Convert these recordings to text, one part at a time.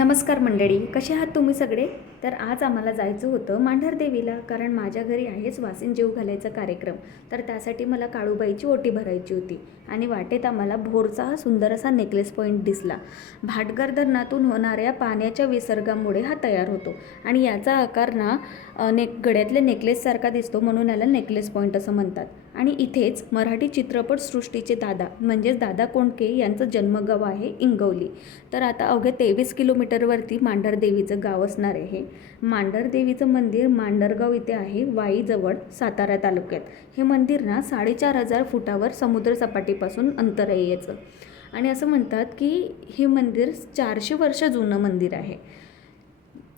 नमस्कार मंडळी, कसे आहात तुम्ही सगळे? तर आज आम्हाला जायचं होतं मांढरदेवीला, कारण माझ्या घरी आहेच वासिन जेव घालायचा कार्यक्रम. तर त्यासाठी मला काळूबाईची ओटी भरायची होती आणि वाटेत आम्हाला भोरचा हा सुंदर असा नेकलेस पॉईंट दिसला. भाटघर धरणातून होणाऱ्या पाण्याच्या विसर्गामुळे हा तयार होतो आणि याचा आकार ना गड्यातल्या नेकलेससारखा दिसतो, म्हणून याला नेकलेस पॉईंट असं म्हणतात. आणि इथेच मराठी चित्रपट सृष्टीचे दादा म्हणजेच दादा कोंडके यांचं जन्मगाव आहे इंगवली. तर आता अवघ्या 23 किलोमीटरवरती मांढरदेवीचं गाव असणार आहे. मांढरदेवीचं मंदिर मांढरगाव इथे आहे, वाईजवळ, सातारा तालुक्यात. हे मंदिर ना 4,500 फुटावर समुद्रसपाटीपासून अंतर आहे याचं. आणि असं म्हणतात की हे मंदिर 400 वर्ष जुनं मंदिर आहे.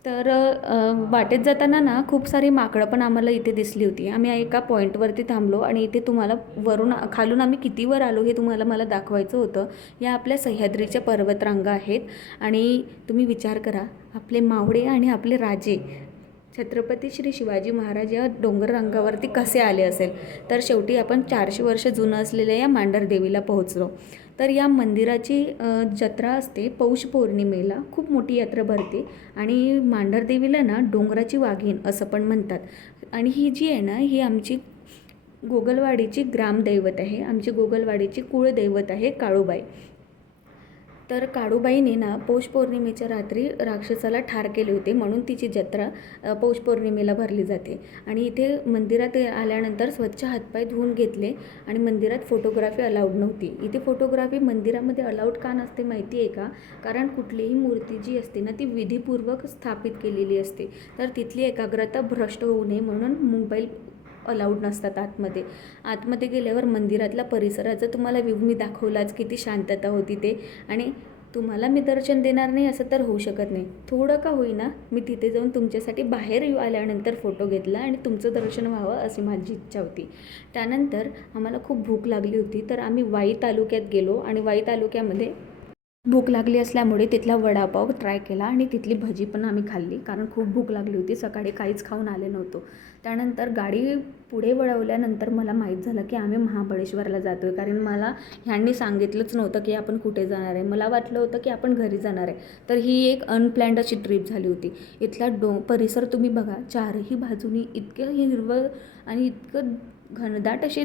तर वाटेत जाताना ना खूप सारी माकडं पण आम्हाला इथे दिसली होती. आम्ही एका पॉईंटवरती थांबलो आणि इथे तुम्हाला खालून आम्ही किती वर आलो हे मला दाखवायचं होतं. या आपल्या सह्याद्रीच्या पर्वतरांगा आहेत आणि तुम्ही विचार करा, आपले मावळे आणि आपले राजे छत्रपती श्री शिवाजी महाराज या डोंगर रंगावरती कसे आले असेल. तर शेवटी आपण 400 वर्ष जुनं असलेल्या या मांढरदेवीला पोहोचलो. तर या मंदिराची जत्रा असते पौष पौर्णिमेला, खूप मोठी यात्रा भरते. आणि मांढरदेवीला ना डोंगराची वाघीण असं पण म्हणतात. आणि ही जी आहे ना, ही आमची गोगलवाडीची ग्रामदैवत आहे, आमची गोगलवाडीची कुळदैवत आहे काळूबाई. तर काळूबाईने ना पौष पौर्णिमेच्या रात्री राक्षसाला ठार केले होते, म्हणून तिची जत्रा पौष पौर्णिमेला भरली जाते. आणि इथे मंदिरात आल्यानंतर स्वच्छ हातपाय धुवून घेतले. आणि मंदिरात फोटोग्राफी अलाउड नव्हती. इथे फोटोग्राफी मंदिरामध्ये अलाउड का नसते माहिती आहे का? कारण कुठलीही मूर्ती जी असते ना ती विधीपूर्वक स्थापित केलेली असते. तर तिथली एकाग्रता भ्रष्ट होऊ नये म्हणून मोबाईल अलाउड नसतात आतमध्ये. आतमध्ये गेल्यावर मंदिरातल्या परिसराचा तुम्हाला व्ह्यू मी दाखवलाच, किती शांतता होती ते. आणि तुम्हाला मी दर्शन देणार नाही असं तर होऊ शकत नाही. थोडं का होईना मी तिथे जाऊन तुमच्यासाठी बाहेर आल्यानंतर फोटो घेतला आणि तुमचं दर्शन व्हावं अशी माझी इच्छा होती. त्यानंतर आम्हाला खूप भूक लागली होती, तर आम्ही वाई तालुक्यात गेलो आणि वाई तालुक्यामध्ये भूक लागली असल्यामुळे तिथला वडापाव ट्राय केला आणि तिथली भजी पण आम्ही खाल्ली, कारण खूप भूक लागली होती. सकाळी काहीच खाऊन आले नव्हतो. त्यानंतर गाडी पुढे वळवल्यानंतर मला माहीत झालं की आम्ही महाबळेश्वरला जातो आहे, कारण मला ह्यांनी सांगितलंच नव्हतं की आपण कुठे जाणार आहे. मला वाटलं होतं की आपण घरी जाणार आहे. तर ही एक अनप्लॅन्ड अशी ट्रिप झाली होती. इथला परिसर तुम्ही बघा, चारही बाजूनी इतकं हिरवं आणि इतकं घनदाट अशी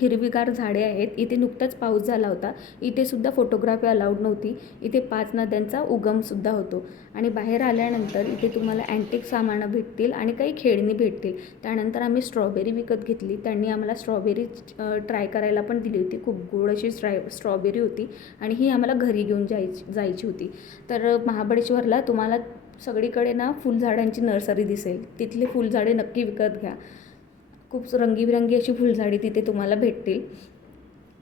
हिरवीगार झाडे आहेत. इथे नुकताच पाऊस झाला होता. इथे सुद्धा फोटोग्राफी अलाउड नव्हती. इथे 5 नद्यांचा उगमसुद्धा होतो. आणि बाहेर आल्यानंतर इथे तुम्हाला अँटिक सामानं भेटतील आणि काही खेळणी भेटतील. त्यानंतर आम्ही स्ट्रॉबेरी विकत घेतली. त्यांनी आम्हाला स्ट्रॉबेरी ट्राय करायला पण दिली होती. खूप गोड अशी स्ट्रॉबेरी होती आणि ही आम्हाला घरी घेऊन जायची होती. तर महाबळेश्वरला तुम्हाला सगळीकडे ना फुलझाडांची नर्सरी दिसेल. तिथली फुलझाडे नक्की विकत घ्या. खूप रंगीबिरंगी अशी फुलझाडी तिथे तुम्हाला भेटतील.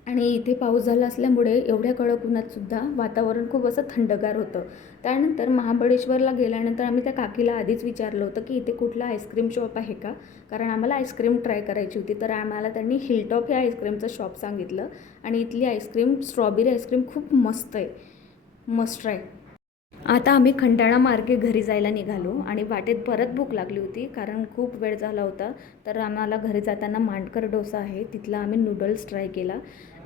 आणि इथे पाऊस झाला असल्यामुळे एवढ्या कडक उन्हातसुद्धा वातावरण खूप असं थंडगार होतं. त्यानंतर महाबळेश्वरला गेल्यानंतर आम्ही त्या काकीला आधीच विचारलं होतं की इथे कुठला आईस्क्रीम शॉप आहे का, कारण आम्हाला आईस्क्रीम ट्राय करायची होती. तर आम्हाला त्यांनी हिलटॉप हे आईस्क्रीमचं शॉप सांगितलं. आणि इथली आईस्क्रीम स्ट्रॉबेरी आईस्क्रीम खूप मस्त आहे, मस्ट ट्राय. आता आम्ही खंडाळा मार्गे घरी जायला निघालो आणि वाटेत परत भूक लागली होती, कारण खूप वेळ झाला होता. तर आम्हाला घरी जाताना मांडकर डोसा आहे, तिथला आम्ही नूडल्स ट्राय केला.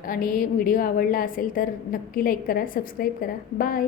आणि व्हिडिओ आवडला असेल तर नक्की लाईक करा, सबस्क्राईब करा. बाय.